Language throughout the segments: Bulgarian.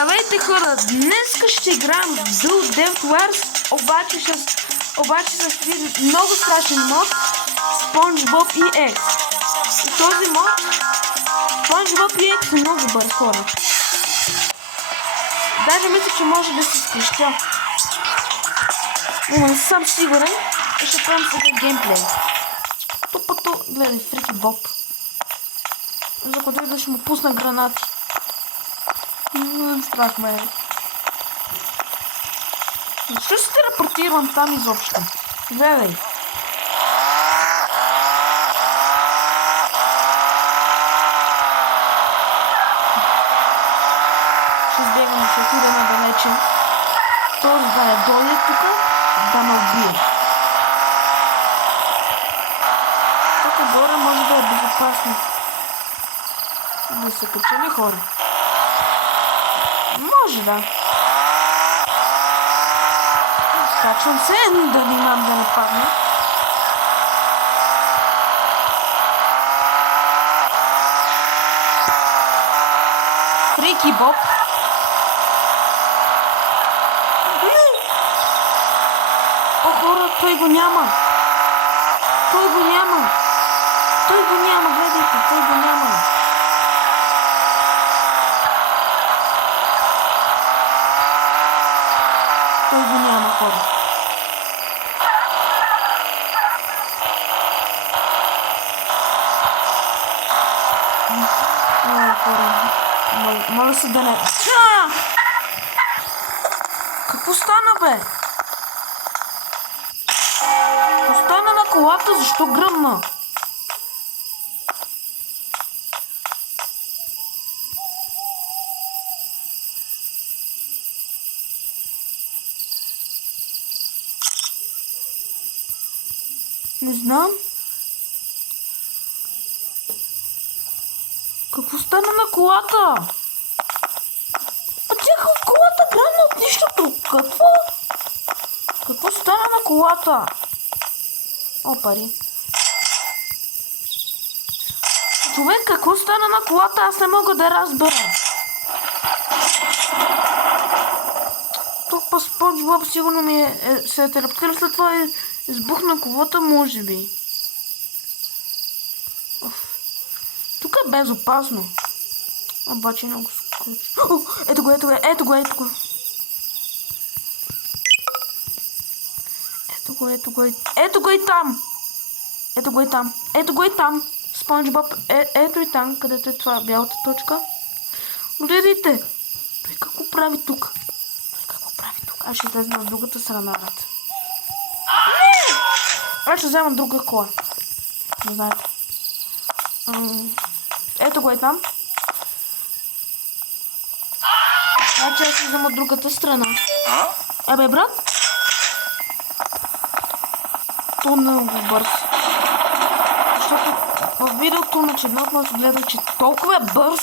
Здравейте хора! Днес ще играем в Build Death Wars, обаче с един много страшен мод SpongeBob EX. И този мод SpongeBob EX е много добър, хора. Даже мисля, че може да се скреща. Но не съм сигурен и ще правим сега геймплей. Тупато, гледай, Фрики Боб. За който да ще му пусна гранати. Страх ме. Защо се телепортирам там изобщо? Гледай. Ще избегам, ще отида надалече. Този да е дойде тук, да ме убие. Тук горе може да е безопасно. Да се качи ли хора? Може да. Качвам се, да внимам да не падна. Фрики Боб. О, хора, той го няма. Той го няма. Той го няма, гледайте, той го няма. Той го няма, хора. Хора. Моля се да не... Какво стана, бе? Какво стана на колата? Защо гръмна? Не знам. Какво стана на колата? А тях в колата гръмна от нищото. Какво? Какво стана на колата? О, пари. Човек, какво стана на колата? Аз не мога да разбера. Тук па SpongeBob сигурно ми се е телепортирал, след това избухна колата, може би. Тук е безопасно. Обаче много скучно. Ето го. Ето го и там. Ето го и там. SpongeBob, ето и там, където е това бялата точка. Гледайте. Той какво прави тук? Аз ще излезна на другата страна, брат. Аз ще взема друга кола. Не знаете. Ето го е там. Значи аз ще взема другата страна. Абе, брат. То много бърз. Защото в видеото на черното се гледа, че толкова е бърз.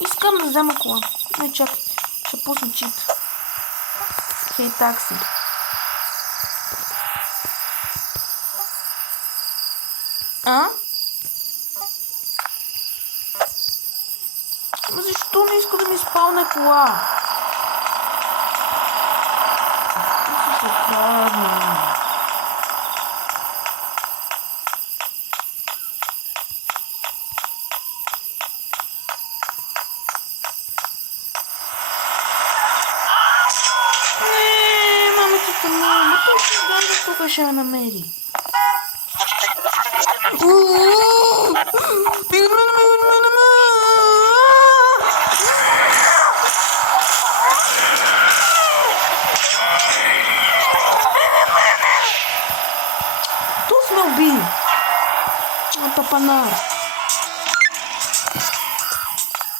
Искам да взема кола. Не, чакай. Ще пусна чит. Хей, такси. Защо не иска да ми спалне кола? Мамичето ми, тук ще я намери. Тут сме убили. Папанар.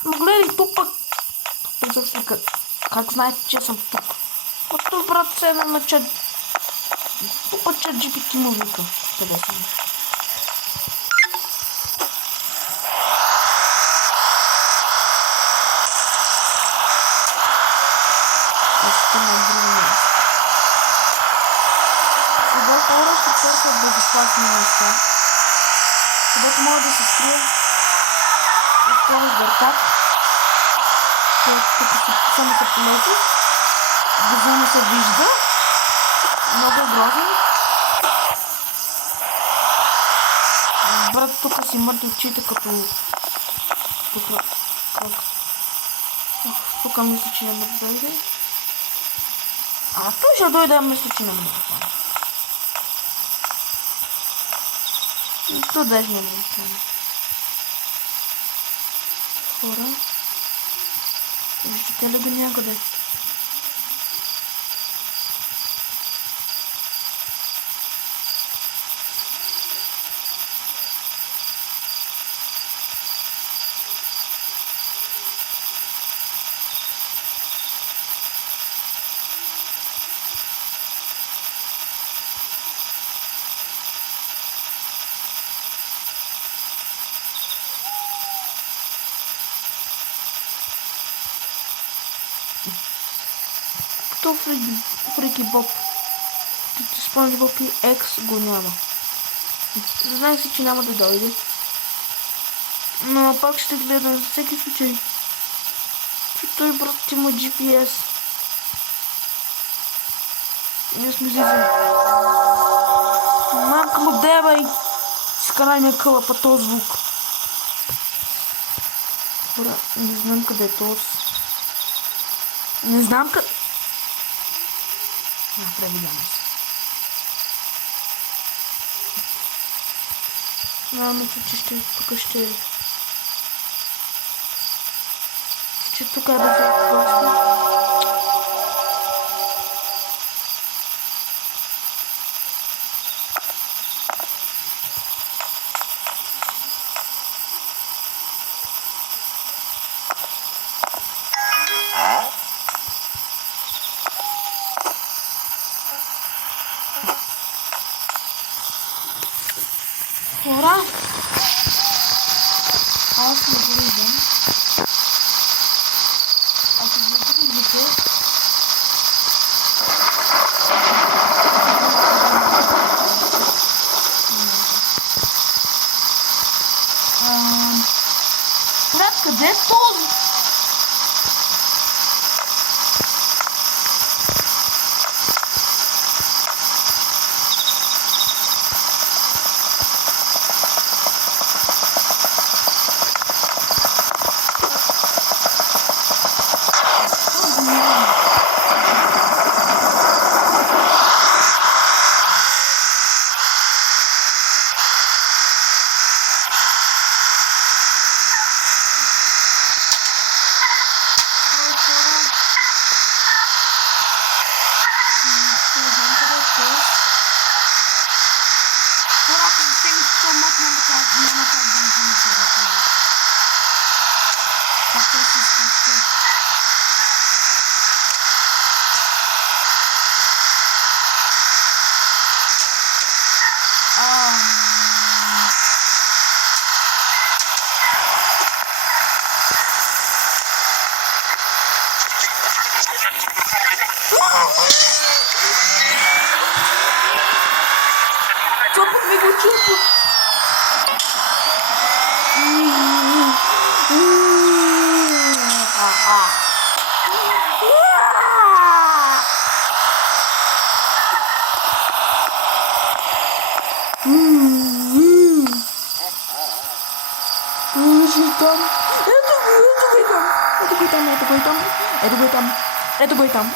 Но гледай тук пък. Изобщо как знаете, че съм тук. Ото брат седна на чат. Тупа чат GPT му вика. Къде съм? Сега хора ще търсят безопасни места, където мога да се скрия от този въртак тук само се полети. Безумно се вижда. Много е грозен. Брат тук си мъртви очите като... Тук мисля, че няма да дойде. Той ще дойде, мисля, че няма да стане. То даже няма да стане. Хора. Виждате ли го някъде? То Фрики Боб, Спанч Боб и Екс го няма. Знаех си, че няма да дойде. Но пак ще гледам за всеки случай. Че той брат има GPS. Ние сме зизали. Мамка му дебай! Скарай ме къла по този звук. Хора, не знам къде е този. Не знам къде... Превидяме се. Мисля, че тук ще... Че тук е безопасно. Хора, аз не го идам. Ако не го видите, брат, къде е този? Чопът ми го чупа.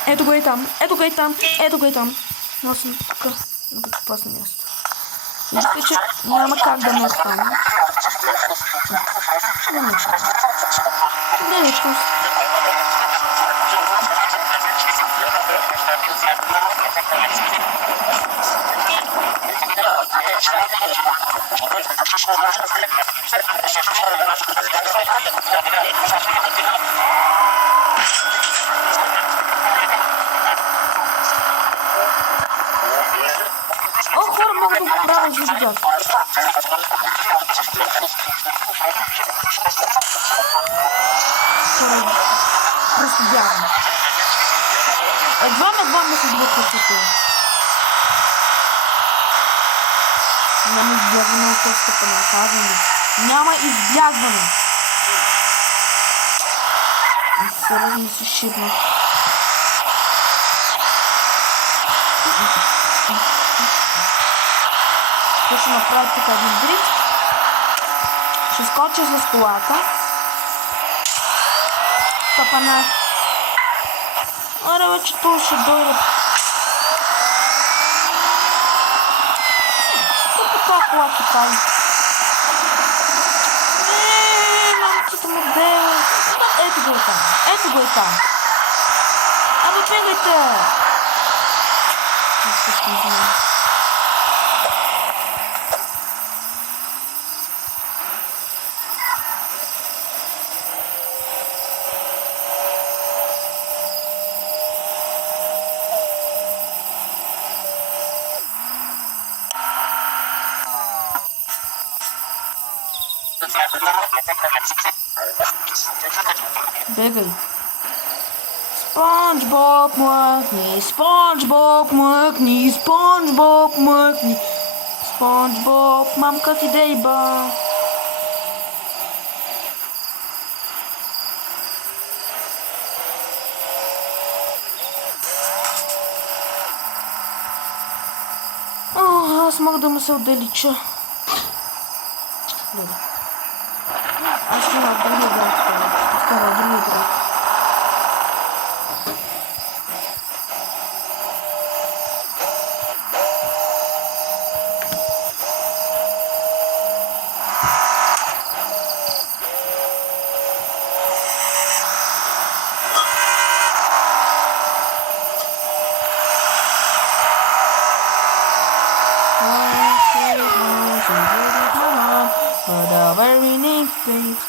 Ето го и там. Но съм тук на безопасно място. Виждате, че няма как да ме остане. Не, просто. Хора, мога да го правя за видео. Просто бягам. Едва ме се двуквате. Няма избягване от тестата на казване. Няма избягване. Сериозно се шибна. Ще направя тук един дрифт. Ще скоча с колата. Тапана. Аре вече това ще дойде. Какво това колата прави? Мамцата му дела. Ето го е там. Ето го е там. Абе бегайте! Бегай. Спанч Боб млъкни, Спанч Боб млъкни, Спанч Боб млъкни. Спанч Боб, мамка ти дейба. Аз мога да му се отдалеча. Добре. Аз ще на другия град. Остава другия град.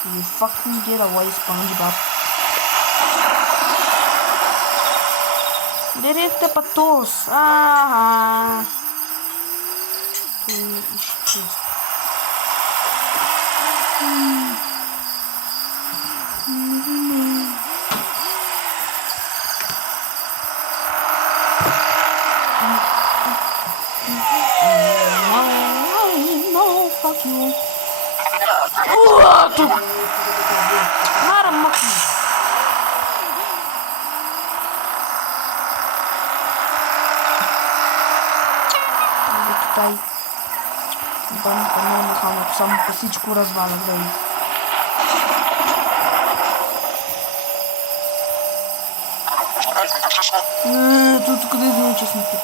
You fucking get away, SpongeBob. Директно патос. Ага. Той изчез. No, fuck you. Тут Мара мъкни. Тай. Банка механото само по всичко разваля, бей. Тут къде да научим тук?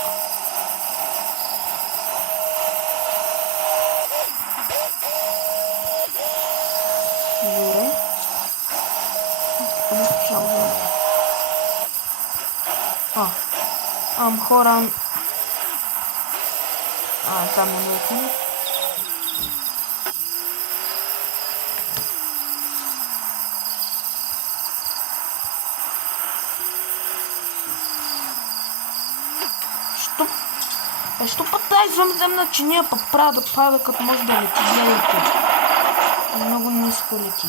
Хора... там е някой. Що път тази звъмземна чиния пък правя да пада, като може да лети, гледайте. Много ниско лети.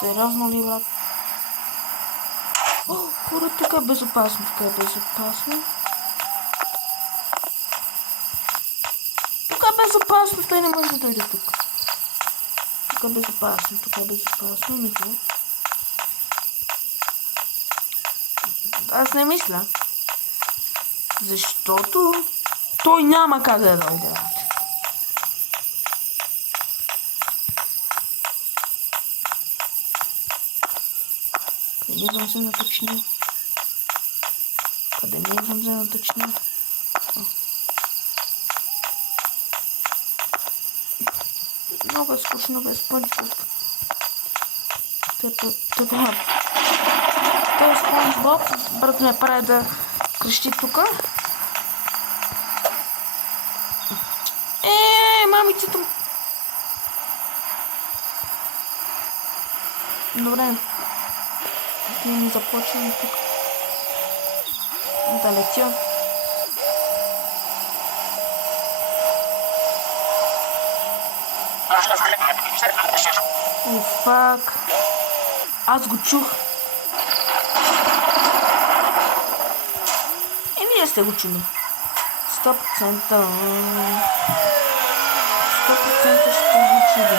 Сериозно ли, брат? Хора, тук е безопасно, тук е безопасно. Тук е безопасно, той не може да дойде тук. Тук е безопасно, мисля. Аз не мисля. Защото той няма как да дойде. Къде съм натъчния? Къде ми съм за натъчния? Много е скучно без SpongeBob. Той SpongeBob, брат ме прави да крещи тука. Мамицата му. Добре. Ние не започваме тук. Да летя. Фак. Аз го чух. Вие сте го чули. 100%. 100% сте го чули.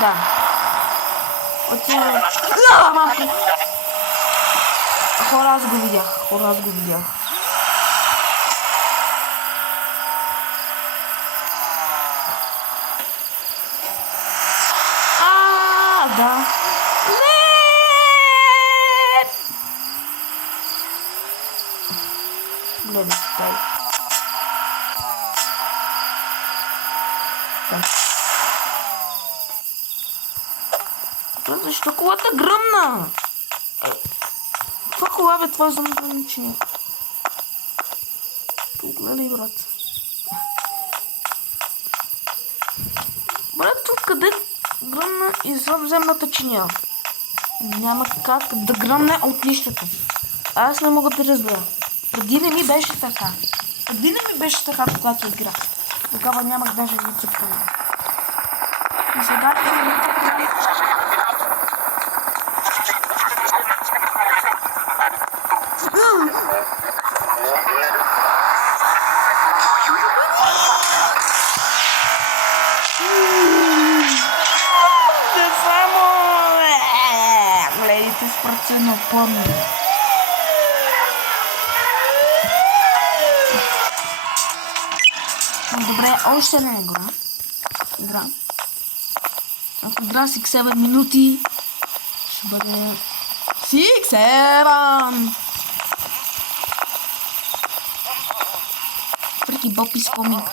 Да. Отиваме. Малко. Хора, аз го видях. Да. Не! Гледай, стай. Защо колата гръмна? Това кола, бе, това за мъчение. Гледай, брат. Брат, откъде гръмна извънземната чиния? Няма как да гръмне от нищото. Аз не мога да разбера. Преди не ми беше така. Когато играх. Тогава нямах даже вице-пълно. И сега напълно. Добре, още една игра. Ако игра 6-7 минути, ще бъде 6-7! Фрики Боб из комик.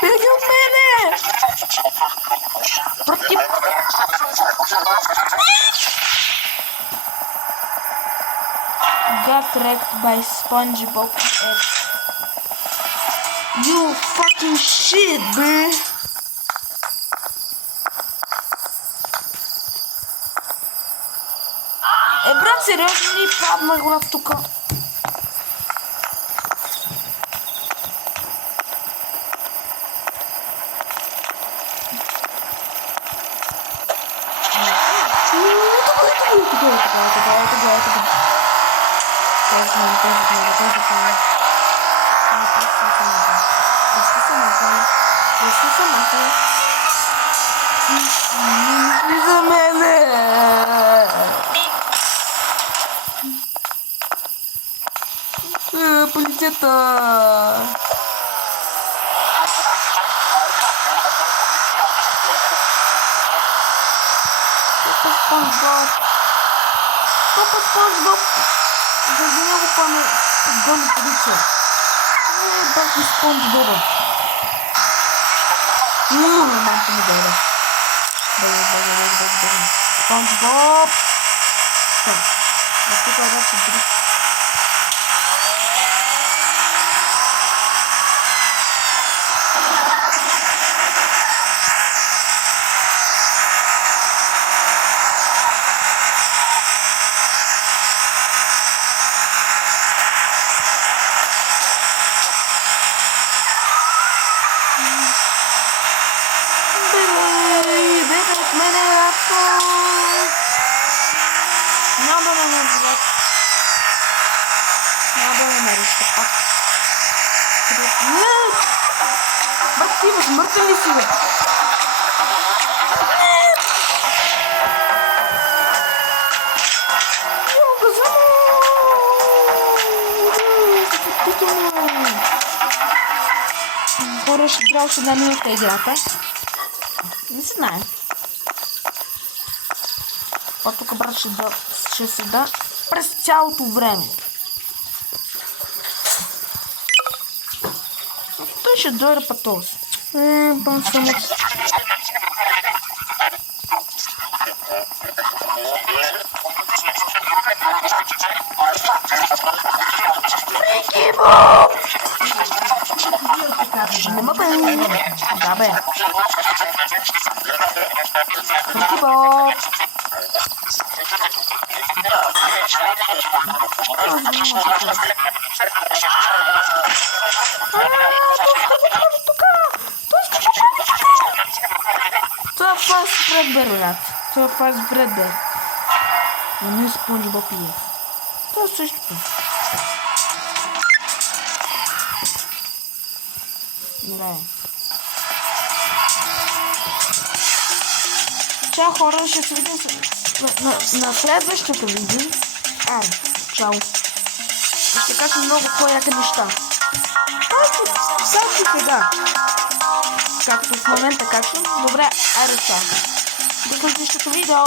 Беги от мене! Против! Got wrecked by SpongeBob X. You fucking shit, bro! Брат, сериозно ли паднах, брат, тука? За мене! Полицията! Папа SpongeBob! Заради него паме гони полиция. Бах и SpongeBob. Мамка ми даде. SpongeBob! Стой. А тук вече друг. Брат, ти възмъртен ли си, бе? Хора, ще трябва с една минута играта. Не се знае. От тук, брат, ще седа през цялото време. Той ще дойде пътос. Пън само. Фрики Боб! Нема бе. Да бе. Фрики Боб! за да няма такова. Той иска да прави тук! Това е Фаз Фредбер, брат. Това е Фаз Фредбер. Но не Спонж Боб и е. Това е същото. Добре. Чао хора, ще се видим на следващото видео. Чао. Ще качвам много по-яки неща. Както сега. Както в момента качвам. Добре, чао. До следващото видео.